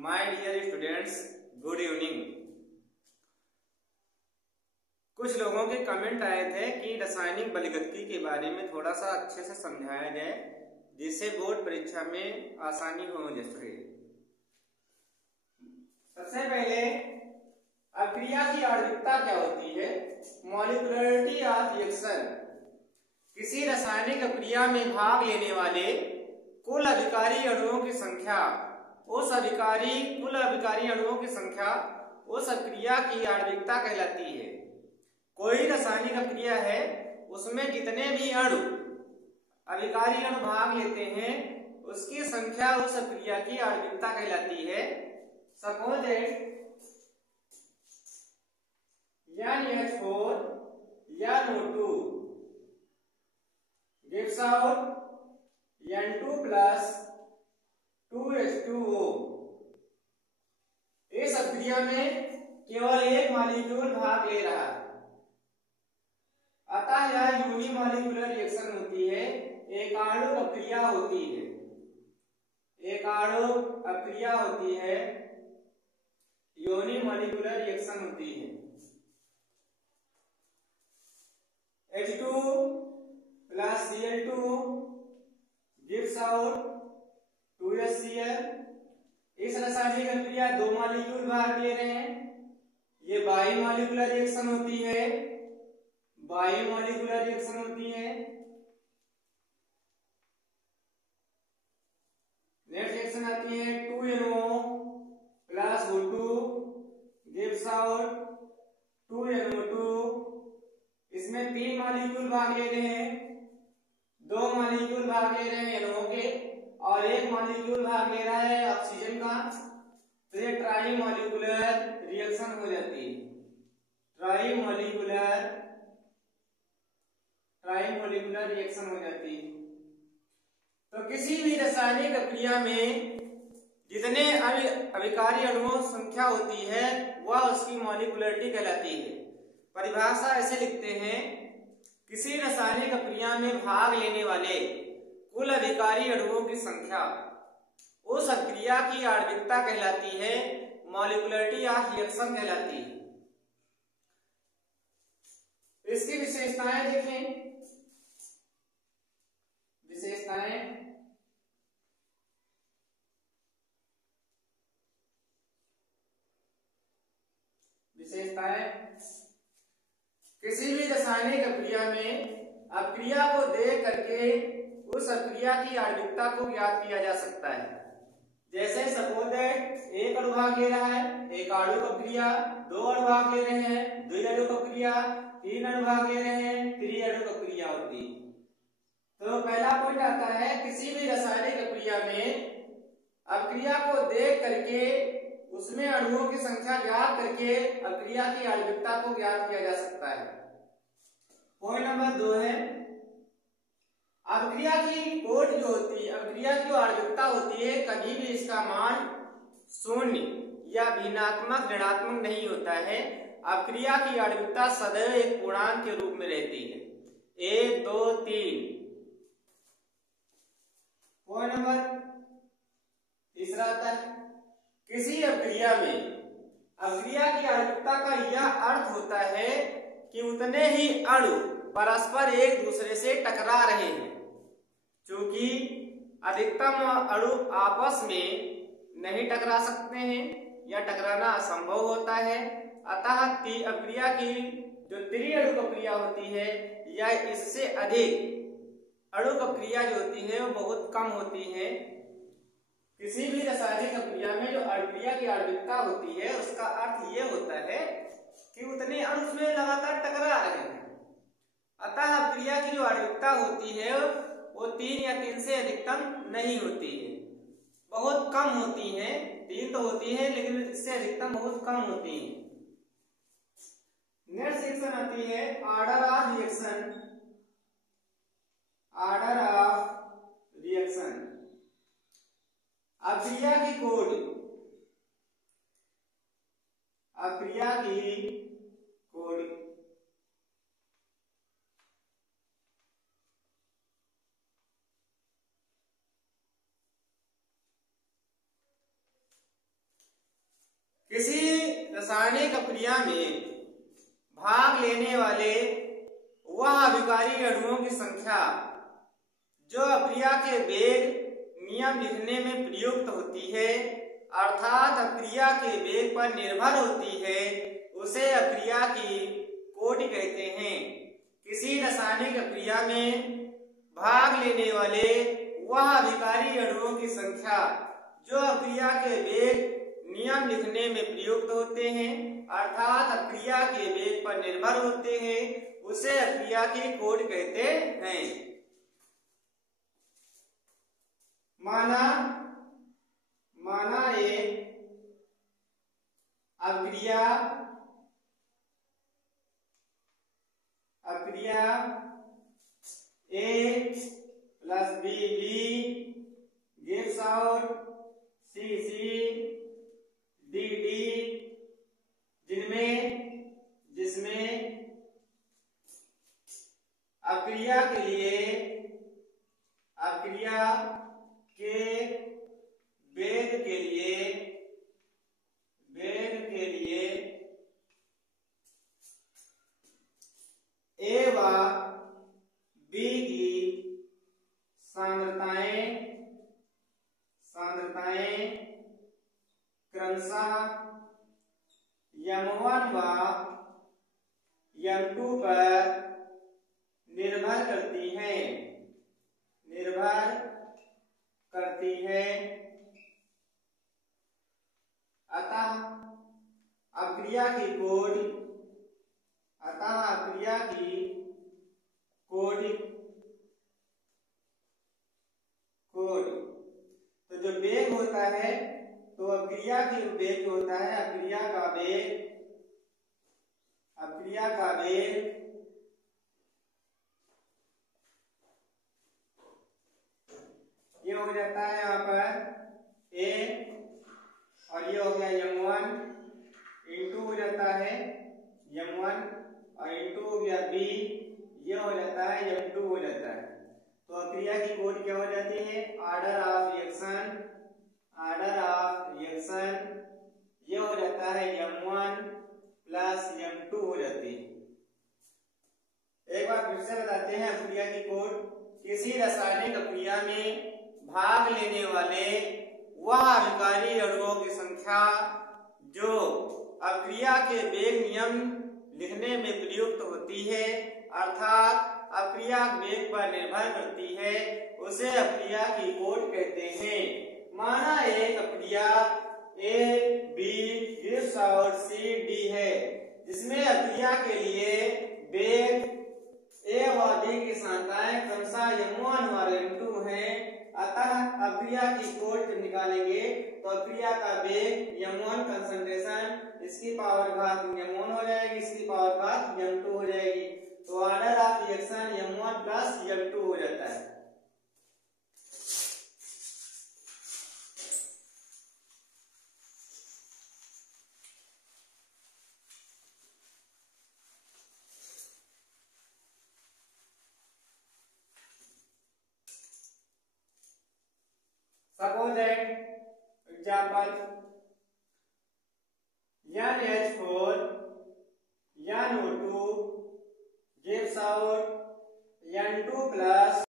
My dear students, good evening. कुछ लोगों के कमेंट आए थे कि रासायनिक बलगति के बारे में थोड़ा सा अच्छे से समझाया जाए जिससे बोर्ड परीक्षा में आसानी हो सके। सबसे पहले अक्रिया की आणविकता क्या होती है? Molecularity of reaction. किसी रासायनिक अक्रिया में भाग लेने वाले कुल अभिकारी अणुओं की संख्या, कुल अभिकारी अणुओं की संख्या उस अक्रिया की आणविकता कहलाती है। कोई रासायनिक अक्रिया है, उसमें जितने भी अणु अभिकारी अणु भाग लेते हैं उसकी संख्या उस अक्रिया की आणविकता कहलाती है। Suppose that NH4 NO2 gives out N2 plus 2H2O। इस अक्रिया में केवल एक मॉलिक्यूल भाग ले रहा है, अतः यह यूनिमॉलिक्यूलर रिएक्शन होती है, एकाणुक अक्रिया होती है। एकाणुक अक्रिया होती है, यूनिमॉलिक्यूलर रिएक्शन होती है। H2 plus Cl2 gives out 2HCl। इस रासायनिक अक्रिया दो मॉलिक्यूल भाग ले रहे हैं, ये बाइमॉलिक्यूलर रिएक्शन होती है। बाइमॉलिक्यूलर रिएक्शन होती है। नेक्स्ट रिएक्शन आती है 2NO plus O2 gives out 2NO2। इसमें तीन मॉलिक्यूल भाग ले रहे हैं, दो मॉलिक्यूल भाग ले रहे हैं NO के और एक मॉलिक्यूल भाग ले रहा है ऑक्सीजन का, तो ये ट्राइमॉलिक्यूलर रिएक्शन हो जाती है। ट्राइमॉलिक्यूलर रिएक्शन हो जाती है। तो किसी भी रासायनिक अक्रिया में जितने अभिकारी अणुओं संख्या होती है वह उसकी मॉलिक्यूलरिटी कहलाती है। परिभाषा ऐसे लिखते हैं, किसी रासायनिक अक्रिया में भाग लेने वाले कुल अभिकारी अणुओं की संख्या उस अक्रिया की आणविकता कहलाती है, मॉलिक्यूलरिटी ऑफ रिएक्शन कहलाती है। इसकी विशेषताएं देखें। विशेषताएं किसी भी रासायनिक अक्रिया में अक्रिया को देख करके उस अक्रिया की आणविकता को ज्ञात किया जा सकता है। जैसे सपोज दैट एक अणु भाग ले रहा है, एक आणुक अक्रिया, दो अणु भाग ले रहे हैं, द्विअणुक अक्रिया, तीन अणु भाग ले रहे हैं, त्रिअणुक अक्रिया होती। तो पहला पॉइंट आता है, किसी भी रासायनिक अक्रिया में अक्रिया को देख करके उसमें अणुओं की संख्या ज्ञात करके अक्रिया की आणविकता को ज्ञात किया जा सकता है। पॉइंट नंबर 2 है, अक्रिया की कोट जो होती है, अक्रिया की जो आणविकता होती है, कभी भी इसका मान शून्य या भिन्नात्मक ऋणात्मक नहीं होता है। अक्रिया की आणविकता सदैव एक पूर्णांक के रूप में रहती है, 1 2 3। पॉइंट नंबर 3 आता है, किसी अक्रिया में अक्रिया की आणविकता का यह अर्थ होता है कि उतने ही अणु परस्पर एक दूसरे से टकरा रहे हैं। क्योंकि अधिकतम अणु आपस में नहीं टकरा सकते हैं या टकराना असंभव होता है, अतः अक्रिया की जो त्रिअणुक अक्रिया होती है या इससे अधिक अणुक अक्रिया जो होती है वो बहुत कम होती है। किसी भी रासायनिक अक्रिया में जो अक्रिया की आणविकता होती है उसका अर्थ ये होता है कि उतने अणु उसमें लगातार टकरा रहे हैं, अतः अक्रिया की जो आणविकता होती है वो 3 या 3 से अधिकतम नहीं होती है, बहुत कम होती है। 3 तो होती है लेकिन इससे अधिकतम बहुत कम होती है। नेक्स्ट सेक्शन आती है order of reaction. Order of reaction, अक्रिया की कोड, अक्रिया की कोड। किसी रासायनिक अभिक्रिया में भाग लेने वाले वह अभिकारी अणुओं की संख्या जो अभिक्रिया के वेग नियम लिखने में प्रयुक्त होती है, अर्थात अभिक्रिया के वेग पर निर्भर होती है, उसे अभिक्रिया की कोटि कहते हैं। किसी रासायनिक अभिक्रिया में भाग लेने वाले वह अभिकारी अणुओं की संख्या जो अभिक्रिया के वेग नियम लिखने में प्रयुक्त होते हैं, अर्थात अभिक्रिया के वेग पर निर्भर होते हैं, उसे अभिक्रिया की कोटि कहते हैं। माना एक अभिक्रिया A plus B gives out C D जिसमें अभिक्रिया के वेग के लिए A व B की सांद्रताएं क्रमशः M1 व M2 पर निर्भर करती है। अतः अभिक्रिया की कोटि तो जो वेग होता है, तो अभिक्रिया की वेग होता है, अभिक्रिया का वेग ये हो जाता है यहाँ पर A और ये हो गया M1 इंटू हो जाता है M1 और इंटू हो गया B, ये हो जाता है M2 हो जाता है। तो अभिक्रिया की कोटि क्या हो जाती है? ऑर्डर ऑफ रिएक्शन ये हो जाता है M1 प्लस M2 हो जाती है। एक बार फिर से बताते हैं अभिक्रिया की कोटि। किसी रासायनिक अभिक्रिया में भाग लेने वाले वह अभिकारी अणुओं की संख्या जो अभिक्रिया के वेग नियम लिखने में प्रयुक्त होती है, अर्थात अभिक्रिया वेग पर निर्भर करती है, उसे अभिक्रिया की कोटि कहते हैं। माना एक अभिक्रिया A B gives out C D है, जिसमें अभिक्रिया के लिए वेग A व B की सांद्रताएं क्रमशः M1 और M2 हैं। अतः अभिक्रिया की कोटि निकालेंगे तो अभिक्रिया का वेग M1 कंसंट्रेशन इसकी पावर घात M1 हो जाएगी, इसकी पावर घात M2 हो जाएगी। तो order of reaction M1 plus M2 हो जाता है। Suppose that example NH4 NO2 gives out N2 plus